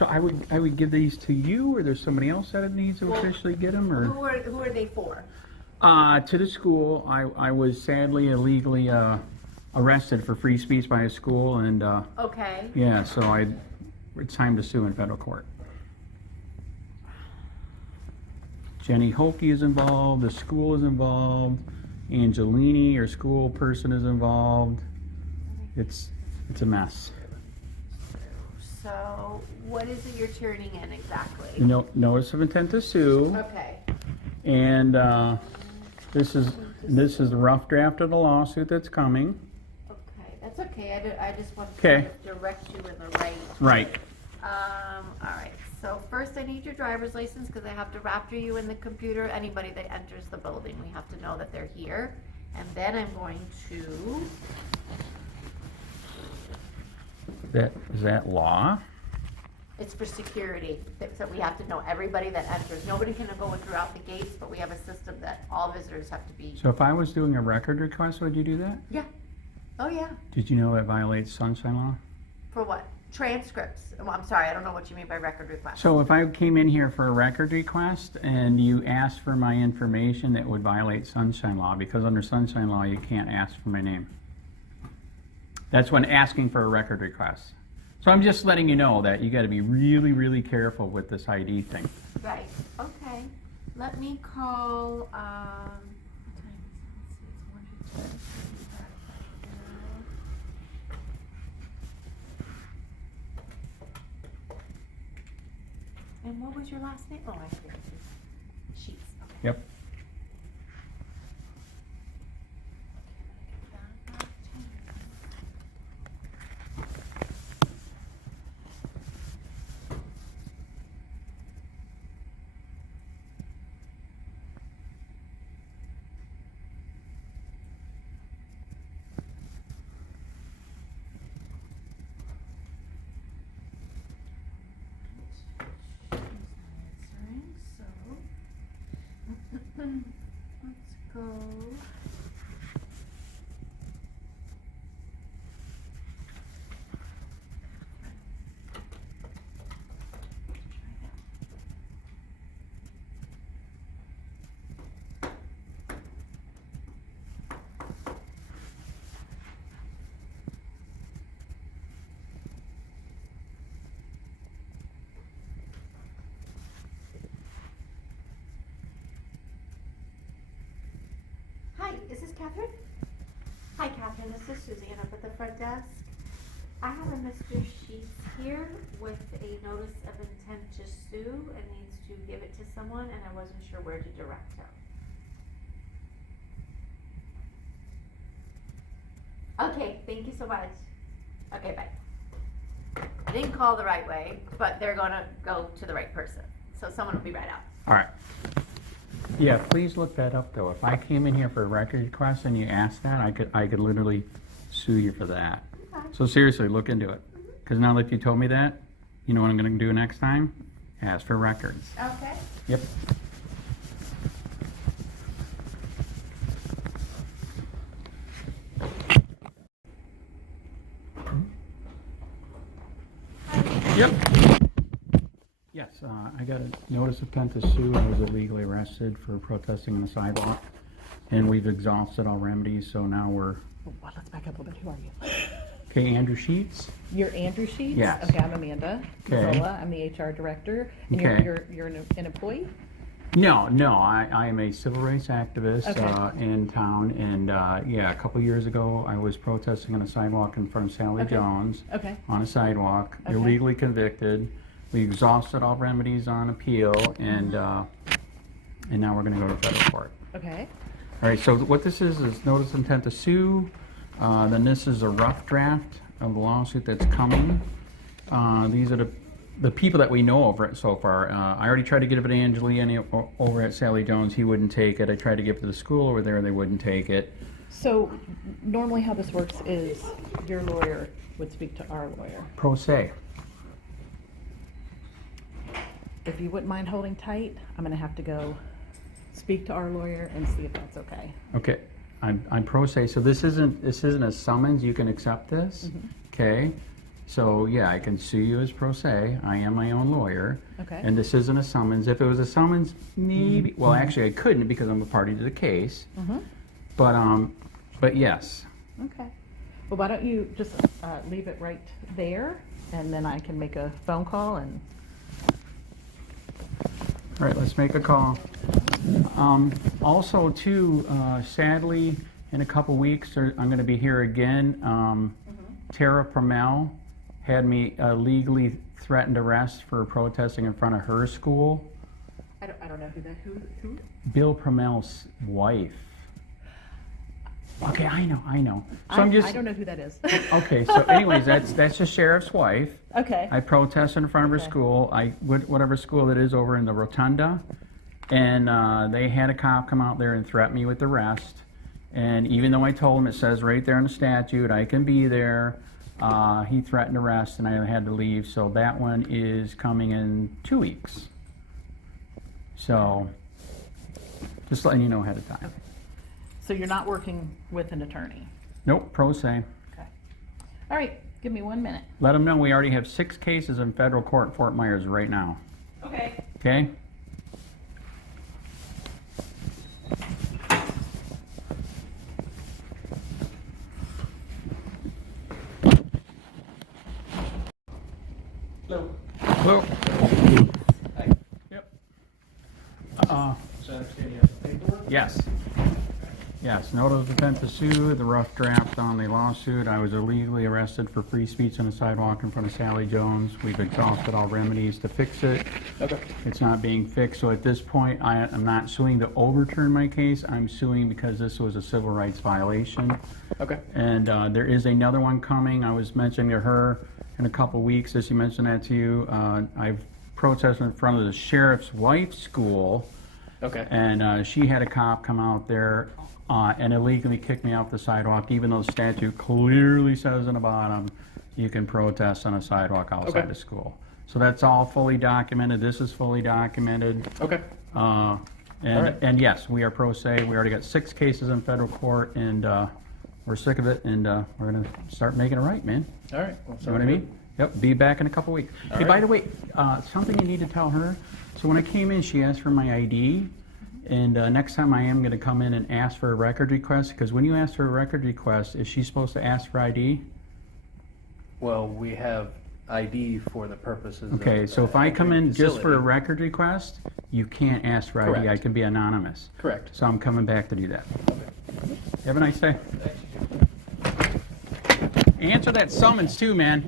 So I would give these to you, or there's somebody else that needs to officially get them, or? Who are they for? To the school. I was sadly illegally arrested for free speech by a school, and Okay. yeah, so it's time to sue in federal court. Jenny Holke is involved, the school is involved, Angelini, or school person, is involved. It's a mess. So what is it you're turning in exactly? Notice of intent to sue, Okay. and this is the rough draft of the lawsuit that's coming. Okay, that's okay. I just want Okay. to direct you in the right. Right. All right. So first I need your driver's license because I have to raptor you in the computer. Anybody that enters the building, we have to know that they're here. And then I'm going to, Is that law? it's for security. So we have to know everybody that enters. Nobody can go throughout the gates, but we have a system that all visitors have to be. So if I was doing a record request, would you do that? Yeah. Oh, yeah. Did you know that violates sunshine law? For what? Transcripts. Well, I'm sorry, I don't know what you mean by record request. So if I came in here for a record request and you asked for my information, that would violate sunshine law, because under sunshine law you can't ask for my name. That's when asking for a record request. So I'm just letting you know that you got to be really, really careful with this ID thing. Right, okay. Let me call, what time is it? Let's see, it's 1:15. And what was your last name? Oh, I see. Sheets, okay. Yep. Let's go. Hi, is this Catherine? Hi, Catherine. This is Suzanne up at the front desk. I have a Mr. Sheets here with a notice of intent to sue and needs to give it to someone, and I wasn't sure where to direct him. Okay, thank you so much. Okay, bye. I didn't call the right way, but they're gonna go to the right person. So someone will be right out. All right. Yeah, please look that up though. If I came in here for a record request and you asked that, I could literally sue you for that. Okay. So seriously, look into it. Because now that you told me that, you know what I'm going to do next time? Ask for records. Okay. Yep. Yep. Yes, I got a notice of intent to sue. I was illegally arrested for protesting on the sidewalk, and we've exhausted all remedies, so now we're... Oh, well, let's back up a little bit. Who are you? Okay, Andrew Sheets? You're Andrew Sheets? Yes. Okay, I'm Amanda Okay. Zola. I'm the HR director. And Okay. you're an employee? No, I am a civil rights activist Okay. in town, and yeah, a couple years ago I was protesting on a sidewalk in front of Sally Okay. Jones Okay. on a sidewalk, Okay. illegally convicted. We exhausted all remedies on appeal, and now we're going to go to federal court. Okay. All right, so what this is notice of intent to sue. Then this is a rough draft of the lawsuit that's coming. These are the people that we know over it so far. I already tried to give it to Angelini over at Sally Jones. He wouldn't take it. I tried to give it to the school over there. They wouldn't take it. So normally how this works is your lawyer would speak to our lawyer. Pro se. If you wouldn't mind holding tight, I'm gonna have to go speak to our lawyer and see if that's okay. Okay, I'm pro se. So this isn't a summons. You can accept this. Okay. So, yeah, I can sue you as pro se. I am my own lawyer. Okay. And this isn't a summons. If it was a summons, maybe, well, actually, I couldn't because I'm a party to the case. Mm-hmm. But yes. Okay. Well, why don't you just leave it right there, and then I can make a phone call and. All right, let's make a call. Also, too, sadly, in a couple weeks, I'm going to be here again. Tara Pramell had me legally threatened arrest for protesting in front of her school. I don't know who. Bill Pramell's wife. Okay, I know. So I'm just. I don't know who that is. Okay, so anyways, that's the sheriff's wife. Okay. I protested in front of her Okay. school, whatever school it is over in the Rotunda, and they had a cop come out there and threaten me with arrest. And even though I told him, it says right there in the statute, I can be there, he threatened arrest and I had to leave. So that one is coming in 2 weeks. So, just letting you know ahead of time. Okay. So you're not working with an attorney? Nope, pro se. Okay. All right, give me 1 minute. Let them know we already have 6 cases in federal court in Fort Myers right now. Okay. Okay? Hello. Yep. So I understand you have the paperwork? Yes. Yes, notice of intent to sue, the rough draft on the lawsuit. I was illegally arrested for free speech on the sidewalk in front of Sally Jones. We've exhausted all remedies to fix it. Okay. It's not being fixed, so at this point, I'm not suing to overturn my case. I'm suing because this was a civil rights violation. Okay. And there is another one coming. I was mentioning to her in a couple weeks, as she mentioned that to you. I've protested in front of the sheriff's wife's school, Okay. and she had a cop come out there and illegally kick me off the sidewalk, even though the statute clearly says in the bottom, you can protest on a sidewalk outside Okay. the school. So that's all fully documented. This is fully documented. Okay. And, right. and yes, we are pro se. We already got 6 cases in federal court, and we're sick of it, and we're gonna start making it right, man. All right. Well, You know what I mean? Yep, be back in a couple weeks. All Hey, by right. the way, something you need to tell her. So when I came in, she asked for my ID, and next time I am gonna come in and ask for a record request, because when you ask for a record request, is she supposed to ask for ID? Well, we have ID for the purposes of. Okay, so if I come in just for a facility. record request, you can't ask for ID. I Correct. can be anonymous. Correct. So I'm coming back to do that. Okay. Have a nice day. Answer that summons too, man.